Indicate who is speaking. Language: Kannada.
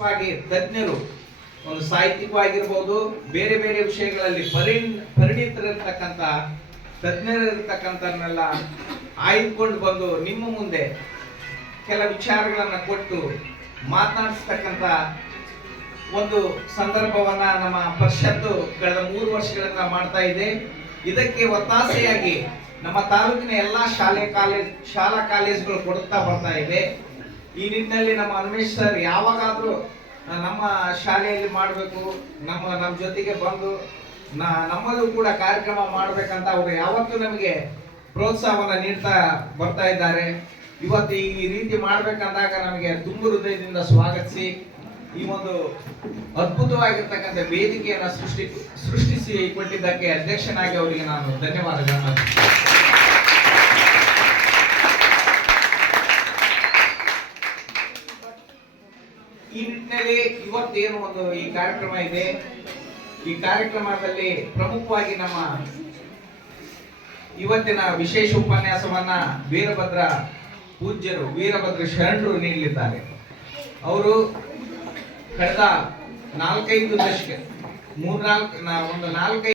Speaker 1: ತಜ್ಞರು ಒಂದು ಸಾಹಿತ್ಯಿಕವಾಗಿರ್ಬೋದು, ಬೇರೆ ಬೇರೆ ವಿಷಯಗಳಲ್ಲಿ ಪರಿ ಪರಿಣಿತರಿರ್ತಕ್ಕಂಥ ತಜ್ಞರಿರ್ತಕ್ಕಂಥನ್ನೆಲ್ಲ ಆಯ್ದುಕೊಂಡು ಬಂದು ನಿಮ್ಮ ಮುಂದೆ ಕೆಲ ವಿಚಾರಗಳನ್ನು ಕೊಟ್ಟು ಮಾತನಾಡಿಸ್ತಕ್ಕಂಥ ಒಂದು ಸಂದರ್ಭವನ್ನ ನಮ್ಮ ಪರಿಷತ್ತು ಕಳೆದ ಮೂರು ವರ್ಷಗಳಿಂದ ಮಾಡ್ತಾ ಇದೆ. ಇದಕ್ಕೆ ಒತ್ತಾಸೆಯಾಗಿ ನಮ್ಮ ತಾಲೂಕಿನ ಎಲ್ಲ ಶಾಲೆ ಕಾಲೇಜ್ ಶಾಲಾ ಕಾಲೇಜುಗಳು ಕೊಡುತ್ತಾ ಬರ್ತಾ ಇದೆ ಈ ನಿಟ್ಟಿನಲ್ಲಿ ನಮ್ಮ ಅನ್ವೇಶ್ ಸರ್ ಯಾವಾಗಾದ್ರೂ ನಮ್ಮ ಶಾಲೆಯಲ್ಲಿ ಮಾಡಬೇಕು, ನಮ್ಮ ನಮ್ಮ ಜೊತೆಗೆ ಬಂದು ನಮ್ಮಲ್ಲೂ ಕೂಡ ಕಾರ್ಯಕ್ರಮ ಮಾಡಬೇಕಂತ ಅವರು ಯಾವತ್ತೂ ನಮಗೆ ಪ್ರೋತ್ಸಾಹವನ್ನು ನೀಡ್ತಾ ಬರ್ತಾ ಇದ್ದಾರೆ. ಇವತ್ತು ಈ ರೀತಿ ಮಾಡ್ಬೇಕಂದಾಗ ನಮಗೆ ತುಂಬ ಹೃದಯದಿಂದ ಸ್ವಾಗತಿಸಿ, ಈ ಒಂದು ಅದ್ಭುತವಾಗಿರ್ತಕ್ಕಂಥ ವೇದಿಕೆಯನ್ನು ಸೃಷ್ಟಿ ಸೃಷ್ಟಿಸಿ ಕೊಟ್ಟಿದ್ದಕ್ಕೆ ಅಧ್ಯಕ್ಷನಾಗಿ ಅವರಿಗೆ ನಾನು ಧನ್ಯವಾದಗಳನ್ನು ಈ ನಿಟ್ಟಿನಲ್ಲಿ ಇವತ್ತೇನು ಒಂದು ಈ ಕಾರ್ಯಕ್ರಮ ಇದೆ? ಈ ಕಾರ್ಯಕ್ರಮದಲ್ಲಿ ಪ್ರಮುಖವಾಗಿ ನಮ್ಮ ಇವತ್ತಿನ ವಿಶೇಷ ಉಪನ್ಯಾಸವನ್ನ ವೀರಭದ್ರ ಪೂಜ್ಯರು, ವೀರಭದ್ರ ಶರಣರು ನೀಡಲಿದ್ದಾರೆ. ಅವರು ಕಳೆದ ನಾಲ್ಕೈದು ದಶಕ, ಮೂರ್ನಾಲ್ಕು ಒಂದು ನಾಲ್ಕೈದು